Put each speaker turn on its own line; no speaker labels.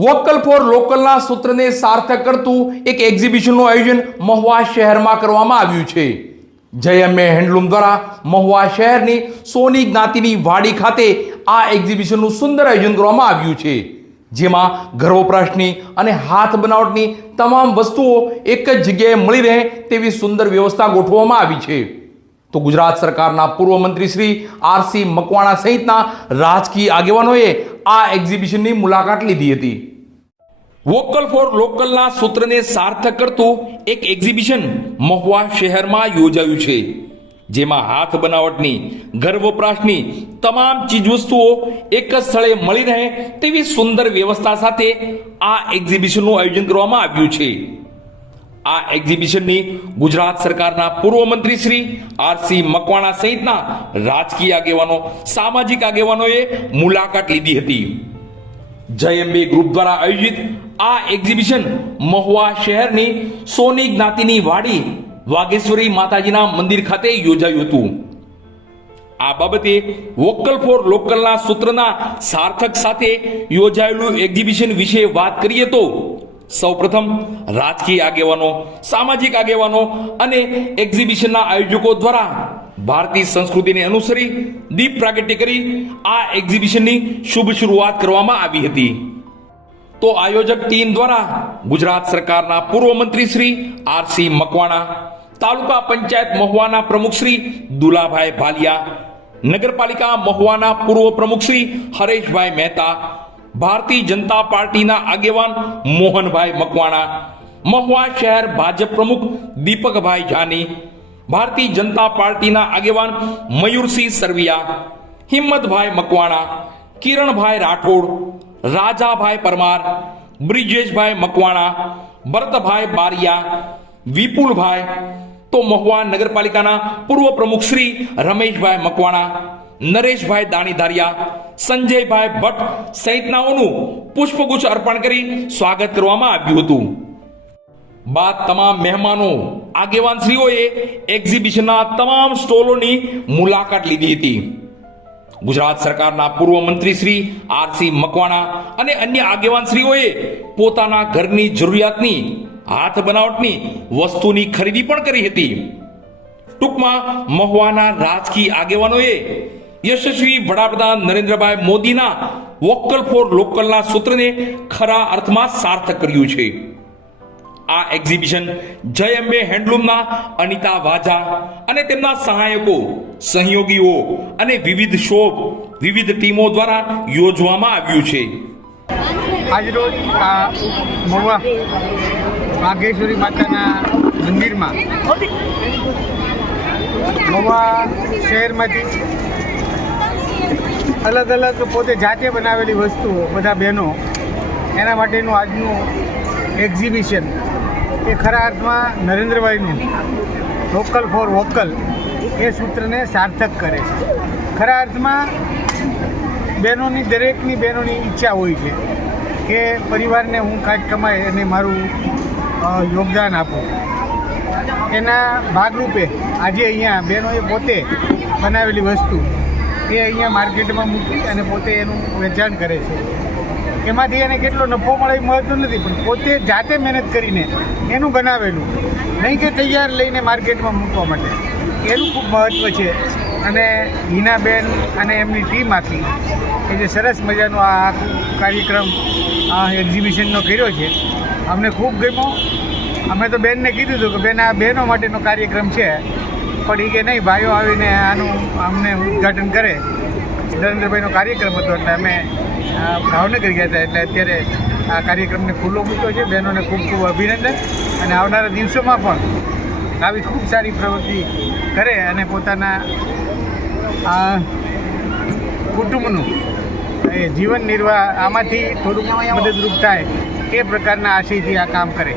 Vocal for લોકલના સૂત્રને સાર્થક કરતું એક એક્ઝિબિશનનું આયોજન મહુવા શહેરમાં કરવામાં આવ્યું છે. જયમે હેન્ડલૂમ દ્વારા મહુવા શહેરની સોની જ્ઞાતિની વાડી ખાતે આ એક્ઝિબિશનનું સુંદર આયોજન કરવામાં આવ્યું છે. જેમાં ઘર અને હાથ બનાવટની તમામ વસ્તુઓ એક જ જગ્યાએ મળી રહે તેવી સુંદર વ્યવસ્થા ગોઠવવામાં આવી છે. તો ગુજરાત સરકારના પૂર્વ મંત્રી શ્રી આરસી મકવાણા સહિતના રાજકીય આગેવાનોએ આ એક્ઝિબિશનની મુલાકાત લીધી હતી. વોકલ ફોર લોકલના સૂત્રને સાર્થક કરતું એક એક્ઝિબિશન મહુવા શહેરમાં યોજાયું છે, જેમાં હાથ બનાવટની ઘર વપરાશની તમામ ચીજવસ્તુઓ એક જ સ્થળે મળી રહે તેવી સુંદર વ્યવસ્થા સાથે આ એક્ઝિબિશનનું આયોજન કરવામાં આવ્યું છે. આ એક્ઝિબિશનની ગુજરાત સરકારના પૂર્વ મંત્રી શ્રી આરસી મકવાણા સહિતના રાજકીય આગેવાનો, સામાજિક આગેવાનોએ મુલાકાત લીધી હતી. જય અંબે ગ્રુપ દ્વારા આયોજિત આ એક્ઝિબિશન મહુવા શહેરની સોની જ્ઞાતિની વાડી વાગેશ્વરી માતાજીના મંદિર ખાતે યોજાયું હતું. આ બાબતે વોકલ ફોર લોકલના સૂત્રના સાર્થક સાથે યોજાયેલું એક્ઝિબિશન વિશે વાત કરીએ તો સૌપ્રથમ રાજકીય આગેવાનો, સામાજિક આગેવાનો અને એક્ઝિબિશનના આયોજકો દ્વારા ભારતીય સંસ્કૃતિને અનુસરી દીપ પ્રાગટ્ય કરી આ એક્ઝિબિશનની શુભ શરૂઆત કરવામાં આવી હતી. તો આયોજક ટીમ દ્વારા ગુજરાત સરકારના પૂર્વ મંત્રી શ્રી આરસી મકવાણા તાલુકા પંચાયત મહુવાના પ્રમુખ શ્રી દુલાભાઈ ભાલિયા નગરપાલિકા મહુવાના પૂર્વ પ્રમુખ શ્રી હરેશભાઈ મહેતા ભારતીય જનતા પાર્ટીના આગેવાન મોહનભાઈ મકવાણા મહુવા શહેર ભાજપ પ્રમુખ દીપકભાઈ જાની ભારતીય જનતા પાર્ટીના આગેવાન મયુરસિંહ સરવિયા હિંમતભાઈ મકવાણા કિરણભાઈ રાઠોડ રાજાભાઈ પરમાર, બ્રિજેશભાઈ મકવાણા, ભરતભાઈ બારિયા, વિપુલભાઈ, તો મહુવા નગરપાલિકાના પૂર્વ પ્રમુખ શ્રી રમેશભાઈ મકવાણા, નરેશભાઈ દાણીધારિયા, સંજયભાઈ ભટ્ટ સહિતનાઓનું પુષ્પગુચ્છ અર્પણ કરી સ્વાગત કરવામાં આવ્યું હતું. બાદ તમામ મહેમાનો, આગેવાનશ્રીઓએ એક્ઝિબિશનના તમામ સ્ટોલોની મુલાકાત લીધી હતી. ગુજરાત સરકારના પૂર્વ મંત્રી શ્રી આરસી મકવાણા અને અન્ય આગેવાનશ્રીઓએ પોતાના ઘરની જરૂરિયાતની, હાથ બનાવટની વસ્તુની ખરીદી પણ કરી હતી. ટૂંકમાં મહુવાના રાજકીય આગેવાનોએ યશસ્વી વડાપ્રધાન નરેન્દ્રભાઈ મોદીના વોકલ ફોર લોકલના સૂત્રને ખરા અર્થમાં સાર્થક કર્યું છે. આ એક્ઝિબિશન જય અંબે હેન્ડલૂમના અનિતા વાજા અને તેમના સહાયકો, સહયોગીઓ અને વિવિધ શોપ, વિવિધ ટીમો દ્વારા યોજવામાં આવ્યું છે.
આજરોજ મહુવા વાઘેશ્વરી માતાના મંદિરમાં મહુવા શહેરમાંથી અલગ અલગ પોતે જાતે બનાવેલી વસ્તુઓ, બધા બહેનો, એના માટેનું આજનું એક્ઝિબિશન એ ખરા અર્થમાં નરેન્દ્રભાઈનું વોકલ ફોર વોકલ એ સૂત્રને સાર્થક કરે છે. ખરા અર્થમાં બહેનોની, દરેકની બહેનોની ઈચ્છા હોય છે કે પરિવારને હું કાંઈક કમાય અને મારું યોગદાન આપું. એના ભાગરૂપે આજે અહીંયા બહેનોએ પોતે બનાવેલી વસ્તુ એ અહીંયા માર્કેટમાં મૂકી અને પોતે એનું વેચાણ કરે છે. એમાંથી એને કેટલો નફો મળે એ મહત્વ નથી, પણ પોતે જાતે મહેનત કરીને એનું બનાવેલું. નહીં કે તૈયાર લઈને માર્કેટમાં મૂકવા માટે. એનું ખૂબ મહત્ત્વ છે. અને હિનાબેન અને એમની ટીમ આખી કે જે સરસ મજાનો આ આખું કાર્યક્રમ, આ એક્ઝિબિશનનો કર્યો છે. અમને ખૂબ ગમ્યો. અમે તો બેનને કીધું હતું કે બેન, આ બહેનો માટેનો કાર્યક્રમ છે. પણ એ કે નહીં, ભાઈઓ આવીને આનું અમને ઉદ્ઘાટન કરે. નરેન્દ્રભાઈનો કાર્યક્રમ હતો એટલે અમે ભાવનગર ગયા હતા એટલે અત્યારે આ કાર્યક્રમને ખુલ્લો મૂક્યો છે. બહેનોને ખૂબ ખૂબ અભિનંદન. અને આવનારા દિવસોમાં પણ આવી ખૂબ સારી પ્રવૃત્તિ કરે અને પોતાના કુટુંબનું, એ જીવન નિર્વાહ આમાંથી થોડુંક મદદરૂપ થાય એ પ્રકારના આશયથી આ કામ કરે.